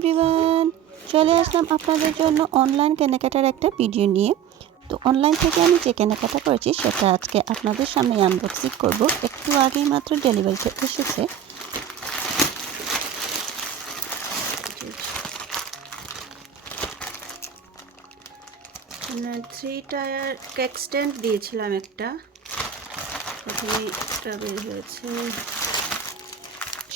Everyone, চলে আসলাম আপনাদের জন্য অনলাইন কেনাকাটার একটা ভিডিও নিয়ে। তো অনলাইন থেকে আমি যে কেনাকাটা করেছি, সেটা আজকে আপনাদের সামনে আনবক্সিং করব। একটু আগেই মাত্র ডেলিভারিতে এসেছে। থ্রি টায়ার কেক স্ট্যান্ড দিয়েছিলাম একটা। হয়েছে।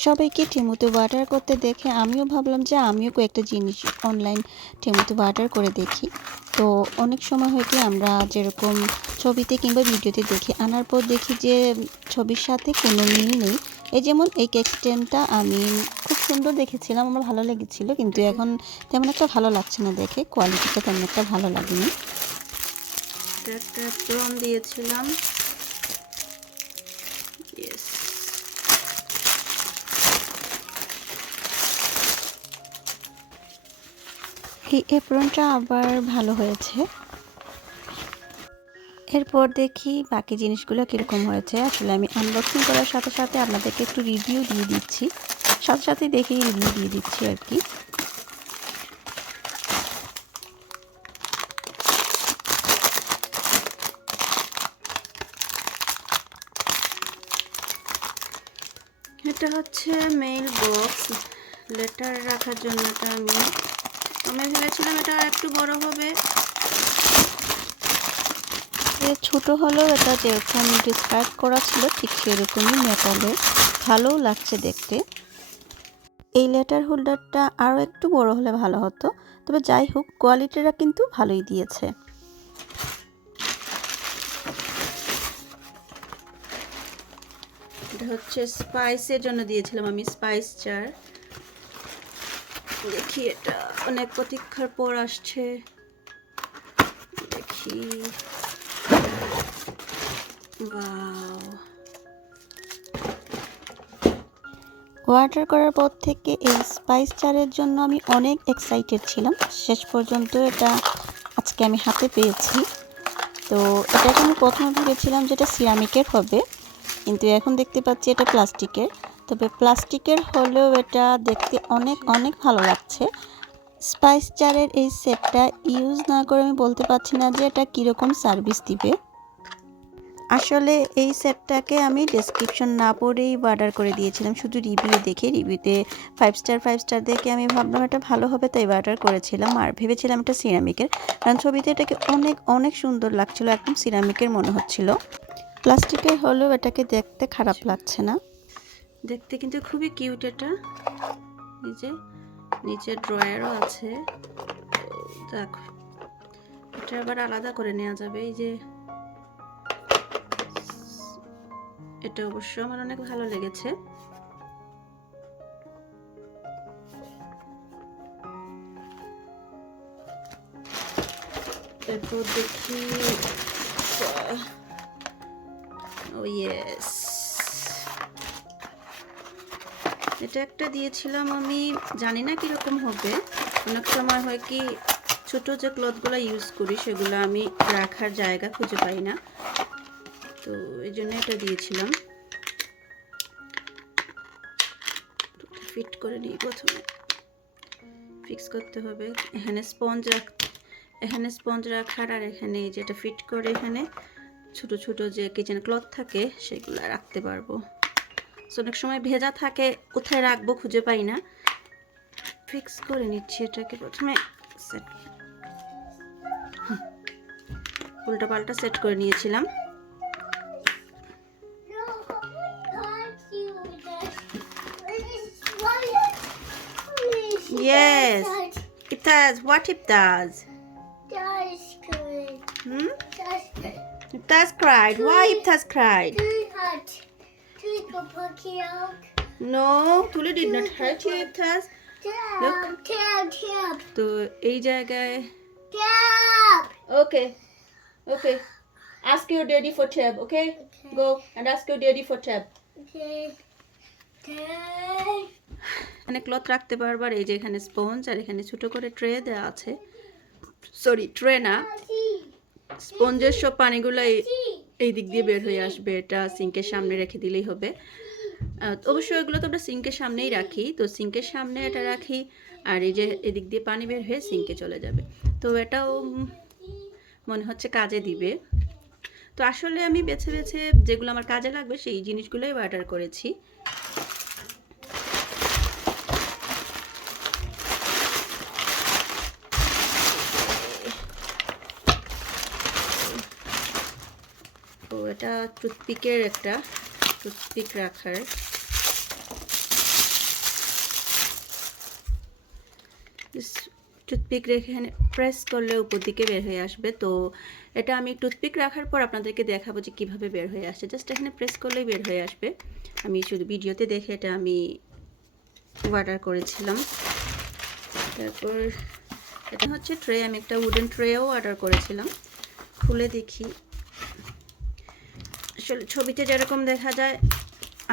সবাইকে টেমুতে অর্ডার করতে দেখে আমিও ভাবলাম যে আমিও কয়েকটা জিনিস অনলাইন টেমুতে অর্ডার করে দেখি। তো অনেক সময় হয় কি আমরা যেরকম ছবিতে কিংবা ভিডিওতে দেখি আনার পর দেখি যে ছবির সাথে কোনো মিল নেই। এই যেমন এই কেক স্ট্যান্ডটা আমি খুব সুন্দর দেখেছিলাম আমার ভালো লেগেছিল কিন্তু এখন তেমন একটা ভালো লাগছে না দেখে কোয়ালিটিটা তেমন একটা ভালো লাগেনি। একটা দিয়েছিলাম। এই এপ্রনটা আবার ভালো হয়েছে। এরপর দেখি বাকি জিনিসগুলো কীরকম হয়েছে। আসলে আমি আনবক্সিং করার সাথে সাথে আপনাদেরকে একটু রিভিউ দিয়ে দিচ্ছি। সাথে সাথে দেখি রিভিউ দিয়ে দিচ্ছি আর কি। এটা হচ্ছে মেইল বক্স লেটার রাখার জন্য এটা আমি আমি ভেবেছিলাম এটা একটু বড় হবে। ছোট হলেও এটা যেরকম ডিসক্রাইব করা ছিল ঠিক সেরকমই মেটালের ভালোও লাগছে দেখতে। এই লেটার হোল্ডারটা আরও একটু বড় হলে ভালো হতো তবে যাই হোক কোয়ালিটিটা কিন্তু ভালোই দিয়েছে। এটা হচ্ছে স্পাইসের জন্য দিয়েছিলাম আমি স্পাইস চার দেখি এটা অনেক প্রতীক্ষার পর আসছে। দেখি. অর্ডার করার পর থেকে এই স্পাইস চারের জন্য আমি অনেক এক্সাইটেড ছিলাম। শেষ পর্যন্ত এটা আজকে আমি হাতে পেয়েছি। তো এটাকে আমি প্রথমে ভেবেছিলাম যেটা সিরামিকের হবে। কিন্তু এখন দেখতে পাচ্ছি এটা প্লাস্টিকের তবে প্লাস্টিকের হলেও এটা দেখতে অনেক অনেক ভালো লাগছে। স্পাইস চারের এই সেটটা ইউজ না করে আমি বলতে পারছি না যে এটা কীরকম সার্ভিস দিবে। আসলে এই সেটটাকে আমি ডেসক্রিপশন না পড়েই অর্ডার করে দিয়েছিলাম, শুধু রিভিউ দেখে রিভিউতে ফাইভ স্টার ফাইভ স্টার দেখে আমি ভাবলাম এটা ভালো হবে, তাই অর্ডার করেছিলাম। আর ভেবেছিলাম এটা সিরামিকের কারণ ছবিতে এটাকে অনেক অনেক সুন্দর লাগছিল, একদম সিরামিকের মনে হচ্ছিল। প্লাস্টিকের হলেও এটাকে দেখতে খারাপ লাগছে না। দেখতে কিন্তু খুবই কিউট এটা। এই যে নিচে ড্রয়ারও আছে। দেখো, এটা আবার আলাদা করে নেওয়া যাবে। এই যে এটা অবশ্য আমার অনেক ভালো লেগেছে। দেখি ও ইয়েস এটা একটা দিয়েছিলাম আমি, জানি না কীরকম হবে। অনেক সময় হয় কি, ছোট যে ক্লথগুলো ইউজ করি, সেগুলো আমি রাখার জায়গা খুঁজে পাই না। তো এই জন্য এটা দিয়েছিলাম। ফিট করে নিই প্রথমে। ফিক্স করতে হবে। এখানে স্পঞ্জ রাখ, এখানে স্পঞ্জ রাখার আর এখানে যেটা ফিট করে এখানে, ছোট ছোট যে কিচেন ক্লথ থাকে, সেগুলো রাখতে পারব। অনেক সময় ভেজা থাকে কোথায় রাখব খুঁজে পাই না ফিক্স করে নিচ্ছি এটাকে প্রথমে সেট উল্টা পাল্টা সেট করে নিয়েছিলাম Yes. It does. What it does? That's good. Hmm? Good. It does cried. Why it has cried? Too hot. No, Tuli did not hurt you. It has. Tap, tap, tap, তো এই জায়গায় tap. Okay. Okay. Ask your daddy for tab, okay? Go and ask your daddy for tab. Okay. Tap. এখানে cloth রাখতে পারবার এই যে এখানে sponge আর এখানে ছোট করে ট্রে দেওয়া আছে সরি ট্রে না স্পঞ্জের সব পানিগুলো এই- দিক দিয়ে বের হয়ে আসবে, এটা সিঙ্কের সামনে রেখে দিলেই হবে। অবশ্যই এগুলো তো আমরা সিঙ্কের সামনেই রাখি। তো সিঙ্কের সামনে এটা রাখি, আর এই যে এদিক দিয়ে পানি বের হয়ে সিঙ্কে চলে যাবে। তো এটাও মনে হচ্ছে কাজে দিবে। তো আসলে আমি বেছে বেছে যেগুলো আমার কাজে লাগবে, সেই জিনিসগুলোই অর্ডার করেছি তো এটা টুথপিকের একটা টুথপিক রাখার। টুথপিক রেখে এখানে প্রেস করলে উপর দিকে বের হয়ে আসবে। তো এটা আমি টুথপিক রাখার পর আপনাদেরকে দেখাবো যে কীভাবে বের হয়ে আসছে জাস্ট এখানে প্রেস করলেই বের হয়ে আসবে। আমি শুধু ভিডিওতে দেখে এটা আমি অর্ডার করেছিলাম। তারপর এটা হচ্ছে ট্রে আমি একটা উডেন ট্রেও অর্ডার করেছিলাম। খুলে দেখি। আসলে ছবিতে যেরকম দেখা যায়,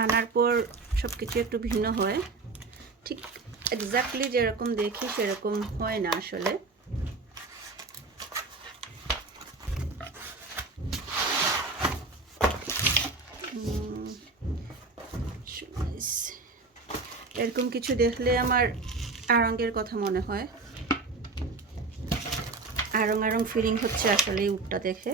আনার পর সব কিছু একটু ভিন্ন হয়। ঠিক এক্স্যাক্টলি যেরকম দেখি সেরকম হয় না আসলে। এরকম কিছু দেখলে আমার আরঙ্গের কথা মনে হয়। আরং আরং ফিলিং হচ্ছে আসলে উটটা দেখে।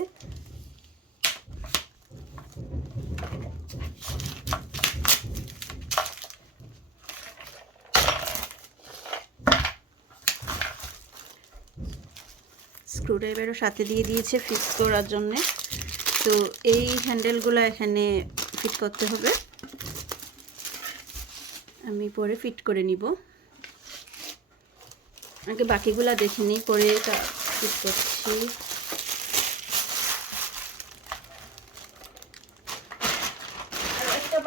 স্ক্রুড্রাইভারও সাথে দিয়ে দিয়েছে ফিক্স করার জন্য। তো এই হ্যান্ডেলগুলো এখানে ফিট করতে হবে। আমি পরে ফিট করে নিব। আগে বাকিগুলা দেখে নিই পরে ফিট করছি।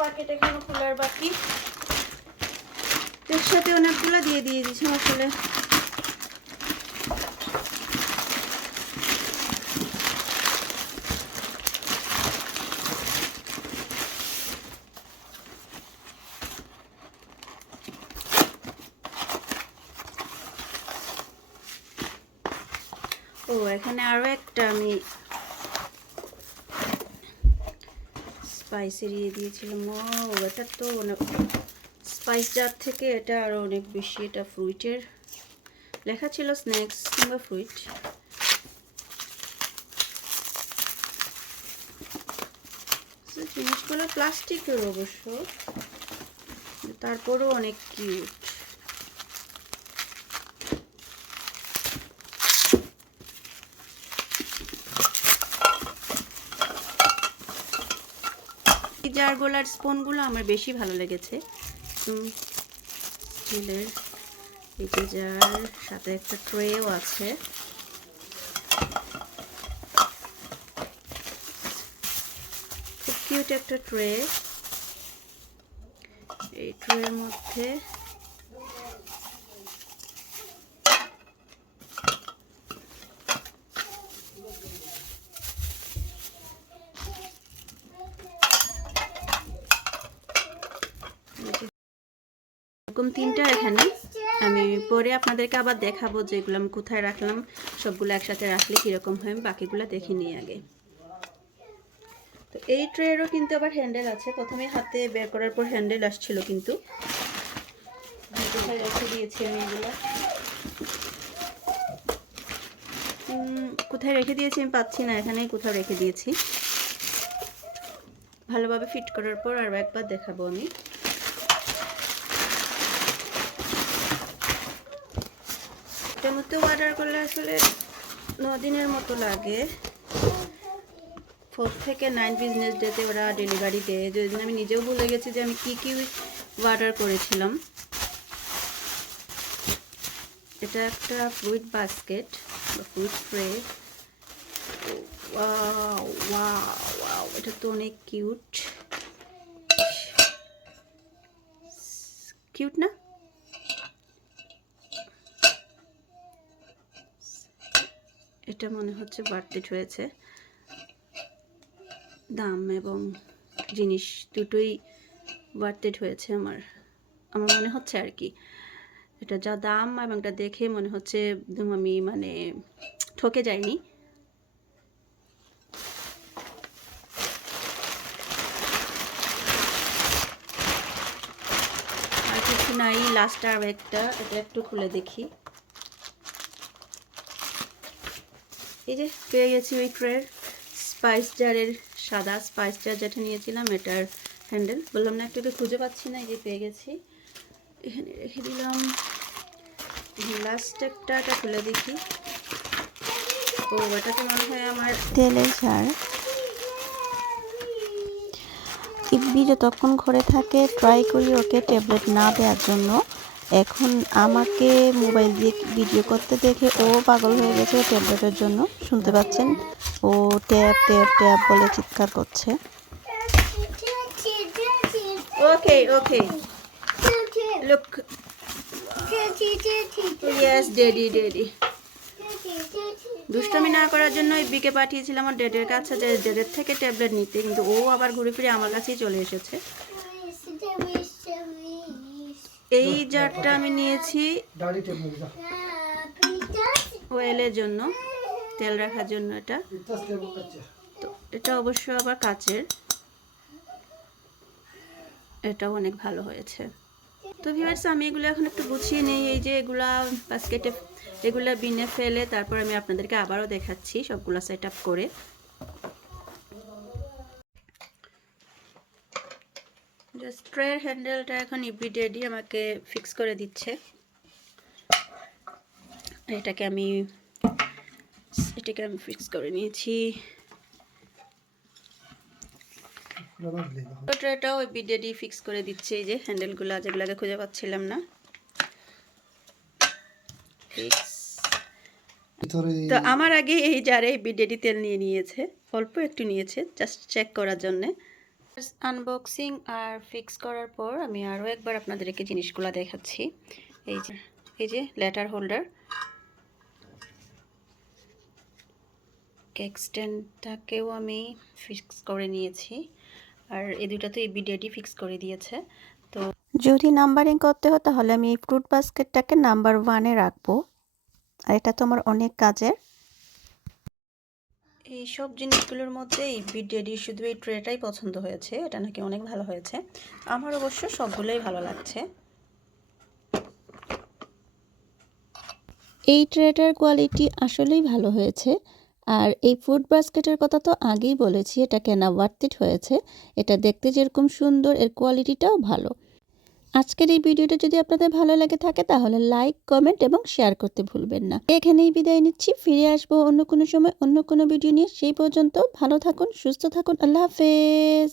বাকেট এখানে খোলার বাকি? এর সাথে অনেকগুলা দিয়ে দিয়ে দিয়েছি আসলে। ও, এখানে আরও একটা আমি স্পাইসি দিয়ে দিয়েছিলাম। ও, এটা তো অনেক স্পাইস জার থেকে এটা আরও অনেক বেশি এটা ফ্রুইটের লেখা ছিল স্ন্যাক্স কিংবা ফ্রুইট জিনিসগুলো প্লাস্টিকের অবশ্য। তারপরেও অনেক কিউট এই গোলার স্পুনগুলো আমার বেশি ভালো লেগেছে। স্টিলের এই জার সাথে একটা ট্রেও আছে। খুব কিউট একটা ট্রে এই ট্রের মধ্যে এরকম তিনটা এখানে। আমি পরে আপনাদেরকে আবার দেখাবো যেগুলো আমি কোথায় রাখলাম। সবগুলো একসাথে রাখলে কীরকম হয়, আমি বাকিগুলো দেখে নিই আগে। তো এই ট্রেরও কিন্তু আবার হ্যান্ডেল আছে। প্রথমে হাতে বের করার পর হ্যান্ডেল আসছিল কিন্তু। কোথায় রেখে দিয়েছি আমি এগুলো? কোথায় রেখে দিয়েছি আমি পাচ্ছি না, এখানেই কোথাও রেখে দিয়েছি। ভালোভাবে ফিট করার পর আরও একবার দেখাবো আমি। মধ্যে অর্ডার করলে আসলে দিনের মতো লাগে। ফোর থেকে নাইন বিজনেস ডেতে ওরা ডেলিভারি দেয়। যেদিন আমি নিজেও ভুলে গেছি যে আমি কী কী অর্ডার করেছিলাম। এটা একটা ফ্রুইট বাস্কেট বা ফ্রুইট ট্রে এটা তো অনেক কিউট কিউট না? এটা মনে হচ্ছে বার্থডেট হয়েছে দাম এবং জিনিস দুটোই বার্থডেট হয়েছে আমার। আমার মনে হচ্ছে আর কি। এটা যা দাম এবং এটা দেখে মনে হচ্ছে একদম আমি মানে ঠকে যাইনি। আর কিছু নাই লাস্ট আর একটা, এটা একটু খুলে দেখি। এই যে পেয়ে গেছি ওই ট্রের স্পাইস জারের সাদা স্পাইস জার যেটা নিয়েছিলাম, এটার হ্যান্ডেল বললাম না একটু খুঁজে পাচ্ছি না, এই যে পেয়ে গেছি। এখানে রেখে দিলাম। লাস্ট একটা খুলে দেখি। ও ওটাতে মনে হয় আমার তেলের ঝাড় ইব্বি যতক্ষণ ঘরে থাকে ট্রাই করি ওকে ট্যাবলেট না দেওয়ার জন্য। এখন আমাকে মোবাইল দিয়ে ভিডিও করতে দেখে ও পাগল হয়ে গেছে ট্যাবলেটের জন্য। শুনতে পাচ্ছেন? ও ট্যাব ট্যাব ট্যাব বলে চিৎকার করছে। ওকে ওকে ডেডি ডেডি দুষ্টমি না করার জন্য ওই বিকে পাঠিয়েছিলাম আমার ডেডের কাছে যে ডেডের থেকে ট্যাবলেট নিতে, কিন্তু ও আবার ঘুরে ফিরে আমার কাছেই চলে এসেছে। এই জারটা আমি নিয়েছি ওয়েলের জন্য, তেল রাখার জন্য এটা। তো এটা অবশ্য আবার কাচের। এটাও অনেক ভালো হয়েছে। তো ভিউয়ার্স আমি এগুলো এখন একটু গুছিয়ে নেই। এই যে এগুলা বাস্কেটে এগুলা বিনে ফেলে তারপর আমি আপনাদেরকে আবারও দেখাচ্ছি সবগুলো সেট আপ করে। যে স্প্রের হ্যান্ডেলটা এখন ইভিডিয়েটলি আমাকে ফিক্স করে দিচ্ছে। এটাকে আমি এটাকে আমি ফিক্স করে নিয়েছি। এটাও ইভিডিয়েটলি ফিক্স করে দিচ্ছে এই যে হ্যান্ডেলগুলো যেগুলোকে খুঁজে পাচ্ছিলাম না। তো আমার আগে এই যারে বিডেডি তেল নিয়ে নিয়েছে, অল্প একটু নিয়েছে জাস্ট চেক করার জন্যে। আনবক্সিং আর ফিক্স করার পর আমি আরও একবার আপনাদেরকে জিনিসগুলো দেখাচ্ছি। এই যে এই যে লেটার হোল্ডার কেক স্ট্যান্ডটাকেও আমি ফিক্স করে নিয়েছি। আর এই দুটো তো বিডেডি ফিক্স করে দিয়েছে। তো যদি নাম্বারিং করতে হয় তাহলে আমি এই ফ্রুট বাস্কেটটাকে নাম্বার ওয়ানে রাখব। আর এটা তো আমার অনেক কাজের। এই সব জিনিসগুলোর মধ্যে এই বিডেডি শুধু এই ট্রেটাই পছন্দ হয়েছে। এটা নাকি অনেক ভালো হয়েছে। আমার অবশ্য সবগুলোই ভালো লাগছে। এই ট্রেটার কোয়ালিটি আসলেই ভালো হয়েছে। আর এই ফুড বাস্কেটের কথা তো আগেই বলেছি, এটা কেনা ওয়ার্থিট হয়েছে। এটা দেখতে যেরকম সুন্দর, এর কোয়ালিটিটাও ভালো। আজকের এই ভিডিওটা যদি আপনাদের ভালো লাগে থাকে, তাহলে লাইক কমেন্ট এবং শেয়ার করতে ভুলবেন না। এখানেই বিদায় নিচ্ছি, ফিরে আসব অন্য কোনো সময় অন্য কোনো ভিডিও নিয়ে। সেই পর্যন্ত ভালো থাকুন, সুস্থ থাকুন, আল্লাহ হাফেজ।